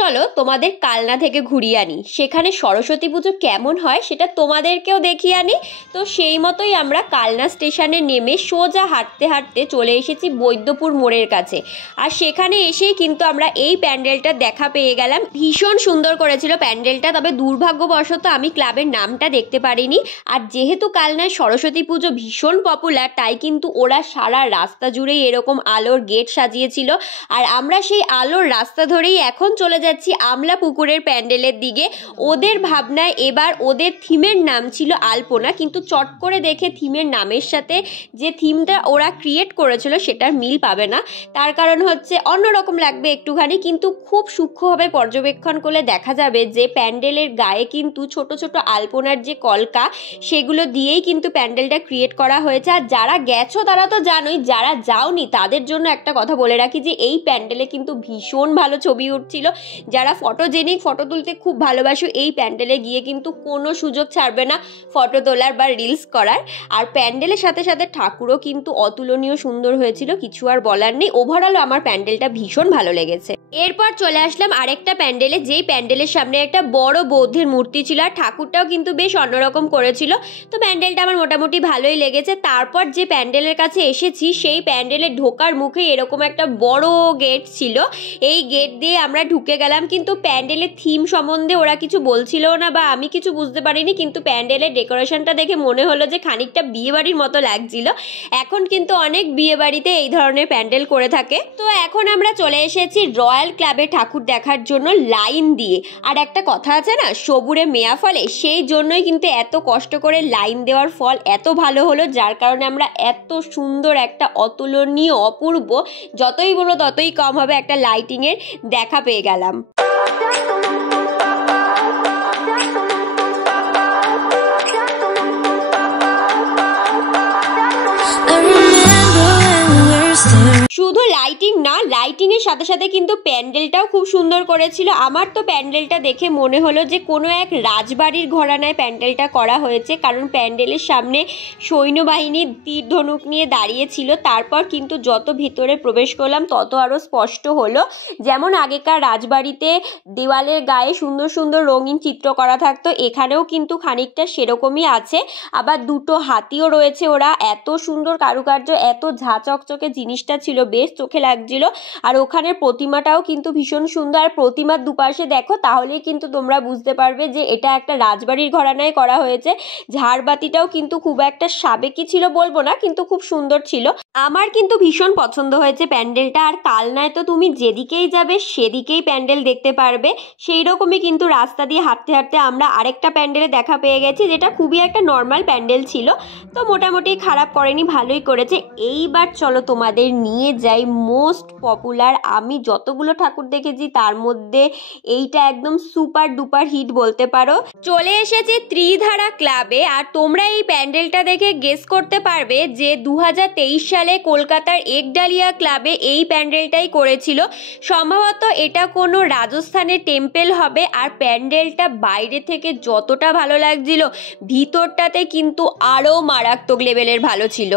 চলো তোমাদের কালনা থেকে ঘুরিয়ে আনি, সেখানে সরস্বতী পুজো কেমন হয় সেটা তোমাদেরকেও দেখিয়ে আনি। তো সেই মতোই আমরা কালনা স্টেশনে নেমে সোজা হাঁটতে হাঁটতে চলে এসেছি বৈদ্যপুর মোড়ের কাছে। আর সেখানে এসেই কিন্তু আমরা এই প্যান্ডেলটা দেখা পেয়ে গেলাম। ভীষণ সুন্দর করেছিল প্যান্ডেলটা, তবে দুর্ভাগ্যবশত আমি ক্লাবের নামটা দেখতে পারিনি। আর যেহেতু কালনায় সরস্বতী পুজো ভীষণ পপুলার, তাই কিন্তু ওরা সারা রাস্তা জুড়েই এরকম আলোর গেট সাজিয়েছিল। আর আমরা সেই আলোর রাস্তা ধরেই এখন চলে যাচ্ছি আমলা পুকুরের প্যান্ডেলের দিকে। ওদের ভাবনায় এবার ওদের থিমের নাম ছিল আলপনা, কিন্তু চট করে দেখে থিমের নামের সাথে যে থিমটা ওরা ক্রিয়েট করেছিল সেটার মিল পাবে না। তার কারণ হচ্ছে অন্যরকম লাগবে একটুখানি, কিন্তু খুব সূক্ষ্মভাবে পর্যবেক্ষণ করলে দেখা যাবে যে প্যান্ডেলের গায়ে কিন্তু ছোট ছোট আলপনার যে কলকা সেগুলো দিয়েই কিন্তু প্যান্ডেলটা ক্রিয়েট করা হয়েছে। আর যারা গেছো তারা তো জানোই, যারা যাওনি তাদের জন্য একটা কথা বলে রাখি যে এই প্যান্ডেলে কিন্তু ভীষণ ভালো ছবি উঠছিল। যারা ফটোজেনিক, ফটো তুলতে খুব ভালোবাসো, এই প্যান্ডেলে গিয়ে কিন্তু কোনো সুযোগ ছাড়বে না ফটো তোলার বা রিলস করার। আর প্যান্ডেলের সাথে সাথে ঠাকুরও কিন্তু অতুলনীয় সুন্দর হয়েছিল, কিছু আর বলার নেই। ওভারঅল আমার প্যান্ডেলটা ভীষণ ভালো লেগেছে। এরপর চলে আসলাম আরেকটা প্যান্ডেলে, যেই প্যান্ডেলের সামনে একটা বড় বৌদ্ধের মূর্তি ছিল আর ঠাকুরটাও কিন্তু বেশ অন্যরকম করেছিল। তো প্যান্ডেলটা আমার মোটামুটি ভালোই লেগেছে। তারপর যে প্যান্ডেলের কাছে এসেছি সেই প্যান্ডেলে ঢোকার মুখে এরকম একটা বড় গেট ছিল, এই গেট দিয়ে আমরা ঢুকে গেলাম। কিন্তু প্যান্ডেলের থিম সম্বন্ধে ওরা কিছু বলছিল না বা আমি কিছু বুঝতে পারিনি, কিন্তু প্যান্ডেলের ডেকোরেশনটা দেখে মনে হলো যে খানিকটা বিয়েবাড়ির মতো লাগছিল। এখন কিন্তু অনেক বিয়েবাড়িতে এই ধরনের প্যান্ডেল করে থাকে। তো এখন আমরা চলে এসেছি রয়্যাল ক্লাবে ঠাকুর দেখার জন্য লাইন দিয়ে। আর একটা কথা আছে না, সবুরে মেয়া ফলে, সেই জন্যই কিন্তু এত কষ্ট করে লাইন দেওয়ার ফল এত ভালো হলো, যার কারণে আমরা এত সুন্দর একটা অতুলনীয় অপূর্ব, যতই বলো ততই কম হবে, একটা লাইটিংয়ের দেখা পেয়ে গেলাম। শুধু লাইটিং না, লাইটিং এর সাথে সাথে কিন্তু প্যান্ডেলটাও খুব সুন্দর করেছিল। আমার তো প্যান্ডেলটা দেখে মনে হলো যে কোনো এক রাজবাড়ির ঘরানায় প্যান্ডেলটা করা হয়েছে, কারণ প্যান্ডেলের সামনে সৈন্যবাহিনী তীর ধনুক নিয়ে দাঁড়িয়েছিল। তারপর কিন্তু যত ভিতরে প্রবেশ করলাম তত আরও স্পষ্ট হলো, যেমন আগেকার রাজবাড়িতে দেওয়ালের গায়ে সুন্দর সুন্দর রঙিন চিত্র করা থাকতো, এখানেও কিন্তু খানিকটা সেরকমই আছে। আবার দুটো হাতিও রয়েছে, ওরা এত সুন্দর কারুকার্য, এত ঝাঁ চকচকে জিনিসটা ছিল, বেশ চোখে লাগছিল। আর ওখানের প্রতিমাটাও কিন্তু ভীষণ সুন্দর। আর প্রতিমার দুপাশে দেখো, তাহলেই কিন্তু তোমরা বুঝতে পারবে যে এটা একটা রাজবাড়ির ঘরানায় করা হয়েছে। ঝাড়বাতিটাও কিন্তু খুব একটা সাবেকি ছিল বলবো না, কিন্তু খুব সুন্দর ছিল। আমার কিন্তু ভীষণ পছন্দ হয়েছে প্যান্ডেলটা। আর কালনায় তো তুমি যেদিকেই যাবে সেদিকেই প্যান্ডেল দেখতে পারবে, সেই রকমই কিন্তু রাস্তা দিয়ে হাঁটতে হাঁটতে আমরা আরেকটা প্যান্ডেলে দেখা পেয়ে গেছি, যেটা খুবই একটা নর্মাল প্যান্ডেল ছিল। তো মোটামুটি খারাপ করেনি, ভালোই করেছে। এইবার চলো তোমাদের নিয়ে যাই মোস্ট পপুলার, আমি যতগুলো ঠাকুর দেখেছি তার মধ্যে এইটা একদম সুপার ডুপার হিট বলতে পারো। চলে এসেছি ত্রিধারা ক্লাবে। আর তোমরা এই প্যান্ডেলটা দেখে গেস করতে পারবে যে 2023 সালে কলকাতার একডালিয়া ক্লাবে এই প্যান্ডেলটাই করেছিল। সম্ভবত এটা কোনো রাজস্থানের টেম্পেল হবে। আর প্যান্ডেলটা বাইরে থেকে যতটা ভালো লাগছিল, ভিতরটাতে কিন্তু আরও মারাত্মক লেভেলের ভালো ছিল।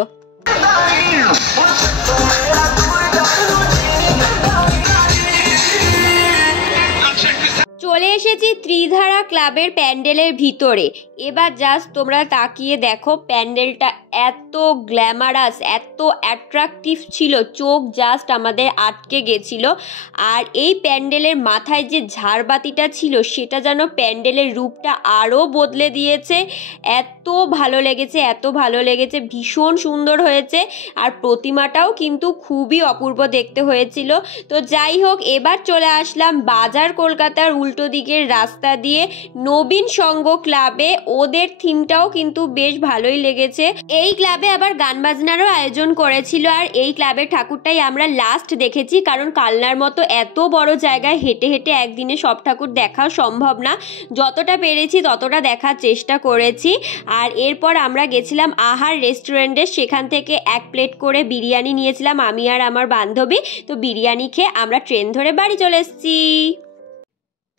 চলে এসেছি ত্রিধারা ক্লাবের প্যান্ডেলের ভিতরে। এবার জাস্ট তোমরা তাকিয়ে দেখো, প্যান্ডেলটা এত গ্ল্যামারাস, এত অ্যাট্রাকটিভ ছিল, চোখ জাস্ট আমাদের আটকে গেছিল। আর এই প্যান্ডেলের মাথায় যে ঝাড়বাতিটা ছিল সেটা যেন প্যান্ডেলের রূপটা আরও বদলে দিয়েছে। এত ভালো লেগেছে, এত ভালো লেগেছে, ভীষণ সুন্দর হয়েছে। আর প্রতিমাটাও কিন্তু খুবই অপূর্ব দেখতে হয়েছিল। তো যাই হোক, এবার চলে আসলাম বাজার কলকাতার উল্টো দিকের রাস্তা দিয়ে নবীন সঙ্গ ক্লাবে। ওদের থিমটাও কিন্তু বেশ ভালোই লেগেছে। এই ক্লাবে আবার গান বাজনারও আয়োজন করেছিল। আর এই ক্লাবের ঠাকুরটাই আমরা লাস্ট দেখেছি, কারণ কালনার মতো এত বড় জায়গায় হেঁটে হেঁটে একদিনে সব ঠাকুর দেখা সম্ভব না। যতটা পেরেছি ততটা দেখার চেষ্টা করেছি। আর এরপর আমরা গেছিলাম আহার রেস্টুরেন্টে, সেখান থেকে 1 প্লেট করে বিরিয়ানি নিয়েছিলাম আমি আর আমার বান্ধবী। তো বিরিয়ানি খেয়ে আমরা ট্রেন ধরে বাড়ি চলে এসেছি।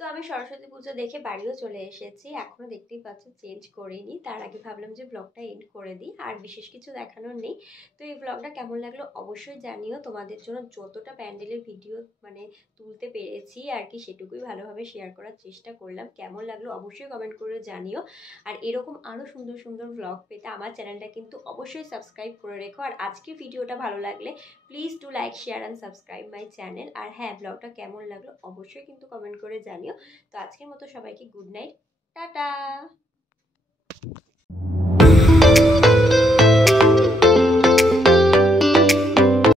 তো আমি সরস্বতী পুজো দেখে বাড়িও চলে এসেছি, এখনও দেখতেই পাচ্ছ চেঞ্জ করিনি। তার আগে ভাবলাম যে ব্লগটা এন্ড করে দিই, আর বিশেষ কিছু দেখানোর নেই। তো এই ব্লগটা কেমন লাগলো অবশ্যই জানিও। তোমাদের জন্য যতটা প্যান্ডেলের ভিডিও মানে তুলতে পেরেছি আর কি, সেটুকুই ভালোভাবে শেয়ার করার চেষ্টা করলাম। কেমন লাগলো অবশ্যই কমেন্ট করে জানিও। আর এরকম আরও সুন্দর সুন্দর ব্লগ পেতে আমার চ্যানেলটা কিন্তু অবশ্যই সাবস্ক্রাইব করে রেখো। আর আজকের ভিডিওটা ভালো লাগলে please do like share and subscribe my channel. আর হ্যাঁ, ব্লগটা কেমন লাগলো অবশ্যই কিন্তু কমেন্ট করে জানিও। তো আজকের মতো সবাইকে গুড নাইট, টাটা।